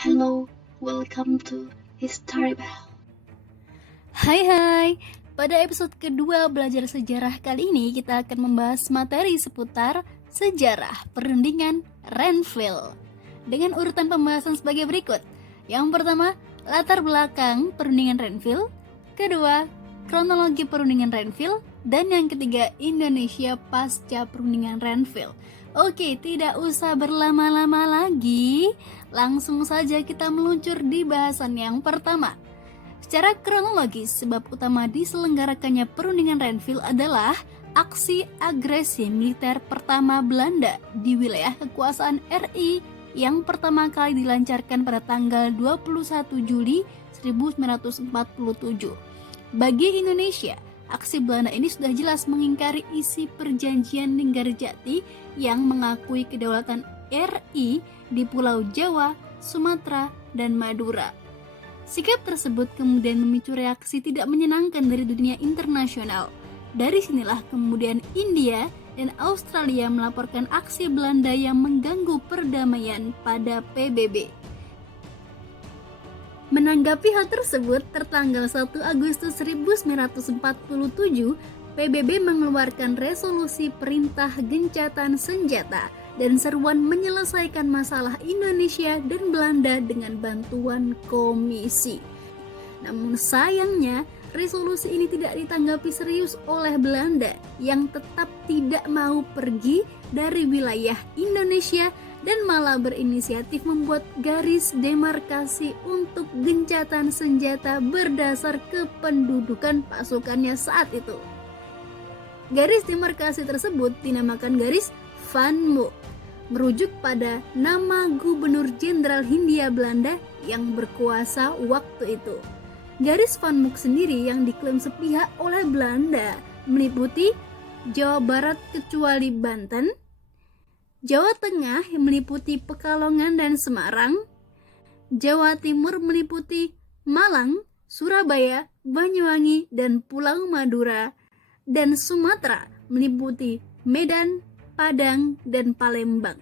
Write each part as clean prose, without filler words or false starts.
Hello, welcome to History Bell. Hai, pada episode kedua belajar sejarah kali ini kita akan membahas materi seputar sejarah perundingan Renville dengan urutan pembahasan sebagai berikut. Yang pertama, latar belakang perundingan Renville. Kedua, kronologi perundingan Renville. Dan yang ketiga, Indonesia pasca perundingan Renville. Oke, tidak usah berlama-lama lagi, langsung saja kita meluncur di bahasan yang pertama. Secara kronologis, sebab utama diselenggarakannya perundingan Renville adalah aksi agresi militer pertama Belanda di wilayah kekuasaan RI yang pertama kali dilancarkan pada tanggal 21 Juli 1947. Bagi Indonesia, aksi Belanda ini sudah jelas mengingkari isi perjanjian Linggarjati yang mengakui kedaulatan RI di Pulau Jawa, Sumatera, dan Madura. Sikap tersebut kemudian memicu reaksi tidak menyenangkan dari dunia internasional. Dari sinilah kemudian India dan Australia melaporkan aksi Belanda yang mengganggu perdamaian pada PBB. Menanggapi hal tersebut, tertanggal 1 Agustus 1947, PBB mengeluarkan resolusi perintah gencatan senjata dan seruan menyelesaikan masalah Indonesia dan Belanda dengan bantuan komisi. Namun sayangnya, resolusi ini tidak ditanggapi serius oleh Belanda yang tetap tidak mau pergi dari wilayah Indonesia dan malah berinisiatif membuat garis demarkasi untuk gencatan senjata berdasar kependudukan pasukannya saat itu. Garis demarkasi tersebut dinamakan garis Van Mook, merujuk pada nama Gubernur Jenderal Hindia Belanda yang berkuasa waktu itu. Garis Van Mook sendiri yang diklaim sepihak oleh Belanda meliputi Jawa Barat kecuali Banten, Jawa Tengah yang meliputi Pekalongan dan Semarang, Jawa Timur meliputi Malang, Surabaya, Banyuwangi, dan Pulau Madura, dan Sumatera meliputi Medan, Padang, dan Palembang.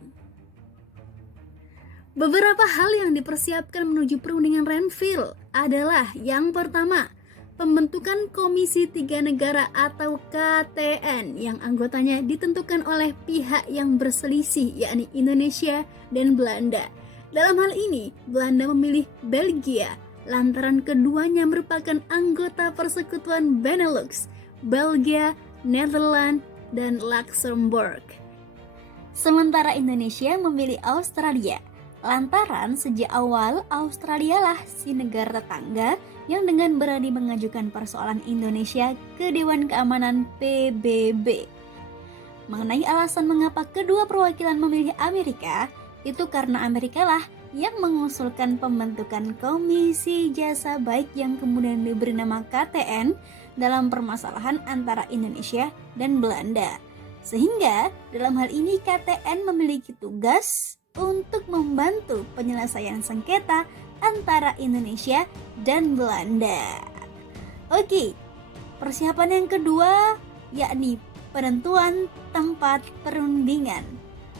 Beberapa hal yang dipersiapkan menuju perundingan Renville adalah yang pertama, pembentukan Komisi Tiga Negara atau KTN yang anggotanya ditentukan oleh pihak yang berselisih yakni Indonesia dan Belanda. Dalam hal ini, Belanda memilih Belgia lantaran keduanya merupakan anggota persekutuan Benelux, Belgia, Netherlands, dan Luxembourg. Sementara Indonesia memilih Australia lantaran sejak awal Australia lah si negara tetangga yang dengan berani mengajukan persoalan Indonesia ke Dewan Keamanan PBB. Mengenai alasan mengapa kedua perwakilan memilih Amerika, itu karena Amerika lah yang mengusulkan pembentukan Komisi Jasa Baik yang kemudian diberi nama KTN dalam permasalahan antara Indonesia dan Belanda. Sehingga dalam hal ini KTN memiliki tugas untuk membantu penyelesaian sengketa antara Indonesia dan Belanda. Oke, persiapan yang kedua yakni penentuan tempat perundingan.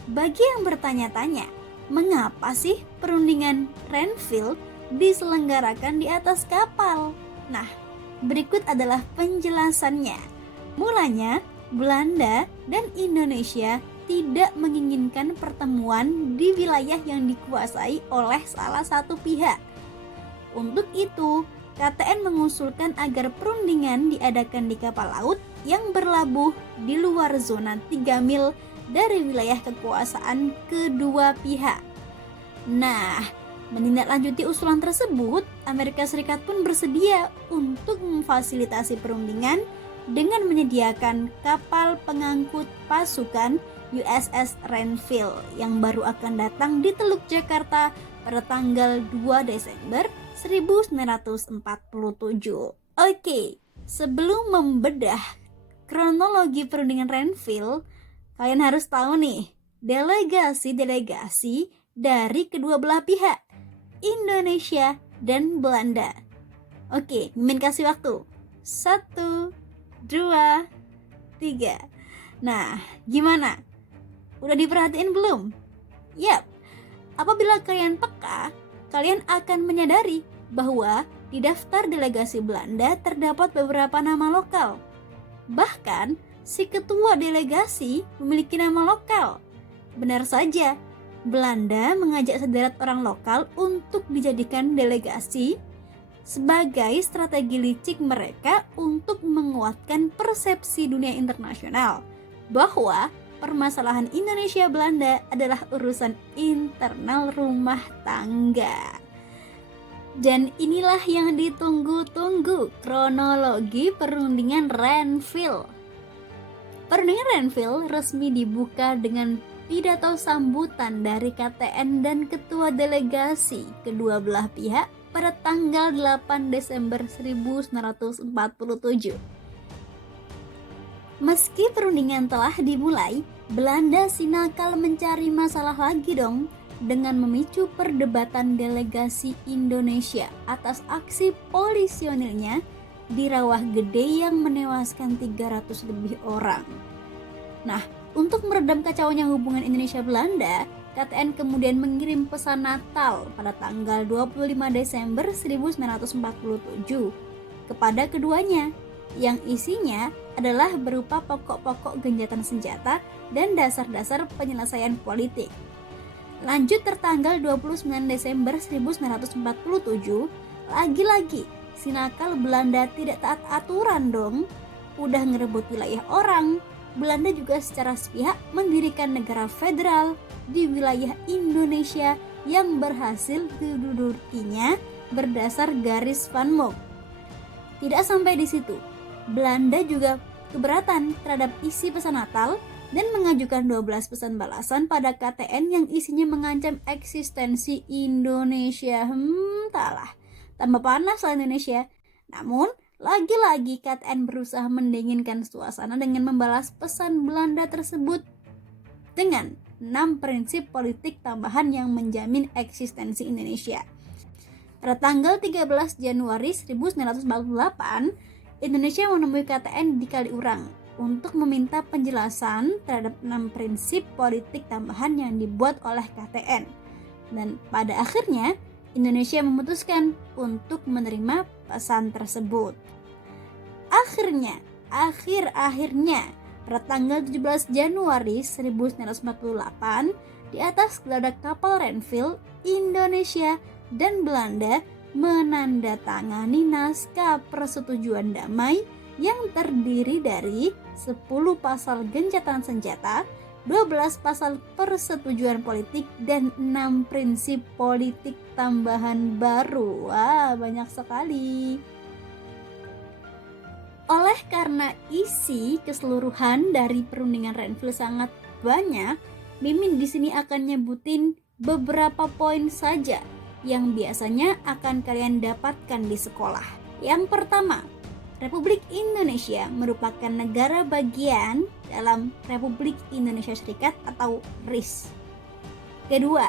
Bagi yang bertanya-tanya, mengapa sih perundingan Renville diselenggarakan di atas kapal? Nah, berikut adalah penjelasannya. Mulanya, Belanda dan Indonesia tidak menginginkan pertemuan di wilayah yang dikuasai oleh salah satu pihak. Untuk itu, KTN mengusulkan agar perundingan diadakan di kapal laut yang berlabuh di luar zona 3 mil dari wilayah kekuasaan kedua pihak. Nah, menindaklanjuti usulan tersebut, Amerika Serikat pun bersedia untuk memfasilitasi perundingan dengan menyediakan kapal pengangkut pasukan USS Renville yang baru akan datang di Teluk Jakarta pada tanggal 2 Desember 1947. Oke, sebelum membedah kronologi perundingan Renville, kalian harus tahu nih, delegasi-delegasi dari kedua belah pihak, Indonesia dan Belanda. Oke, Mimin kasih waktu. 1, 2, 3. Nah, gimana? Udah diperhatiin belum? Yap, apabila kalian peka, kalian akan menyadari bahwa di daftar delegasi Belanda terdapat beberapa nama lokal. Bahkan, si ketua delegasi memiliki nama lokal. Benar saja, Belanda mengajak sederet orang lokal untuk dijadikan delegasi sebagai strategi licik mereka untuk menguatkan persepsi dunia internasional bahwa permasalahan Indonesia-Belanda adalah urusan internal rumah tangga. Dan inilah yang ditunggu-tunggu, kronologi perundingan Renville. Perundingan Renville resmi dibuka dengan pidato sambutan dari KTN dan ketua delegasi kedua belah pihak pada tanggal 8 Desember 1947. Meski perundingan telah dimulai, Belanda sinakal mencari masalah lagi dong dengan memicu perdebatan delegasi Indonesia atas aksi polisionilnya di Rawah Gede yang menewaskan 300 lebih orang. Nah, untuk meredam kacaunya hubungan Indonesia-Belanda, KTN kemudian mengirim pesan Natal pada tanggal 25 Desember 1947 kepada keduanya, yang isinya adalah berupa pokok-pokok genjatan senjata dan dasar-dasar penyelesaian politik. Lanjut tertanggal 29 Desember 1947, lagi-lagi sinakal Belanda tidak taat aturan dong. Udah ngerebut wilayah orang, Belanda juga secara sepihak mendirikan negara federal di wilayah Indonesia yang berhasil didudukinya berdasar garis Van Mook. Tidak sampai di situ, Belanda juga keberatan terhadap isi pesan Natal dan mengajukan 12 pesan balasan pada KTN yang isinya mengancam eksistensi Indonesia. Entahlah, tambah panas lah Indonesia. Namun, lagi-lagi KTN berusaha mendinginkan suasana dengan membalas pesan Belanda tersebut dengan 6 prinsip politik tambahan yang menjamin eksistensi Indonesia. Pada tanggal 13 Januari 1948, Indonesia menemui KTN di Kaliurang untuk meminta penjelasan terhadap 6 prinsip politik tambahan yang dibuat oleh KTN. Dan pada akhirnya, Indonesia memutuskan untuk menerima pesan tersebut. Akhirnya, pada tanggal 17 Januari 1948, di atas geladak kapal Renville, Indonesia dan Belanda menandatangani naskah persetujuan damai yang terdiri dari 10 pasal gencatan senjata, 12 pasal persetujuan politik, dan 6 prinsip politik tambahan baru. Wah, banyak sekali. Oleh karena isi keseluruhan dari perundingan Renville sangat banyak, Mimin di sini akan nyebutin beberapa poin saja yang biasanya akan kalian dapatkan di sekolah. Yang pertama, Republik Indonesia merupakan negara bagian dalam Republik Indonesia Serikat atau RIS. Kedua,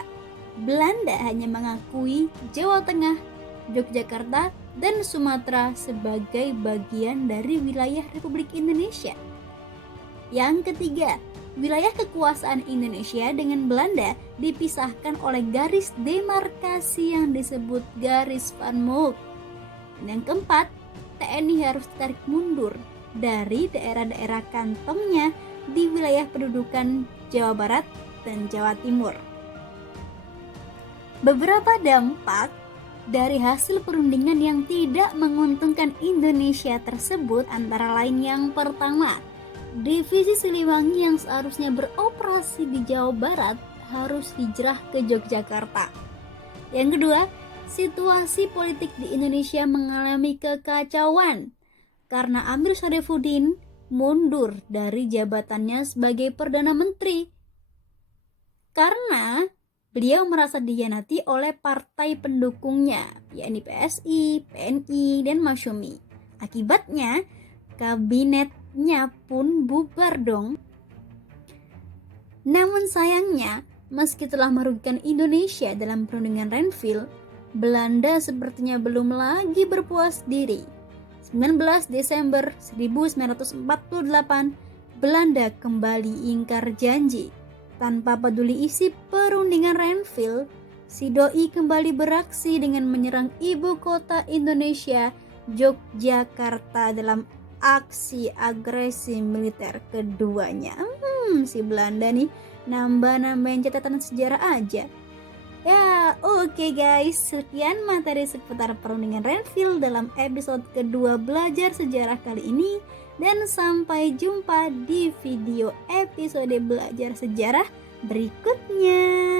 Belanda hanya mengakui Jawa Tengah, Yogyakarta, dan Sumatera sebagai bagian dari wilayah Republik Indonesia. Yang ketiga, wilayah kekuasaan Indonesia dengan Belanda dipisahkan oleh garis demarkasi yang disebut garis Van Mook. Dan yang keempat, TNI harus ditarik mundur dari daerah-daerah kantongnya di wilayah pendudukan Jawa Barat dan Jawa Timur. Beberapa dampak dari hasil perundingan yang tidak menguntungkan Indonesia tersebut antara lain yang pertama, divisi Siliwangi yang seharusnya beroperasi di Jawa Barat harus hijrah ke Yogyakarta. Yang kedua, situasi politik di Indonesia mengalami kekacauan karena Amir Syarifuddin mundur dari jabatannya sebagai Perdana Menteri karena beliau merasa dikhianati oleh partai pendukungnya, yakni PSI, PNI, dan Masyumi. Akibatnya, kabinetnya pun bubar dong. Namun sayangnya, meski telah merugikan Indonesia dalam perundingan Renville, Belanda sepertinya belum lagi berpuas diri. 19 Desember 1948, Belanda kembali ingkar janji. Tanpa peduli isi perundingan Renville, Si doi kembali beraksi dengan menyerang ibu kota Indonesia, Yogyakarta, dalam aksi agresi militer keduanya. Si Belanda nih nambah-nambahin catatan sejarah aja. Ya, oke guys, sekian materi seputar perundingan Renville dalam episode kedua belajar sejarah kali ini. Dan sampai jumpa di video episode belajar sejarah berikutnya.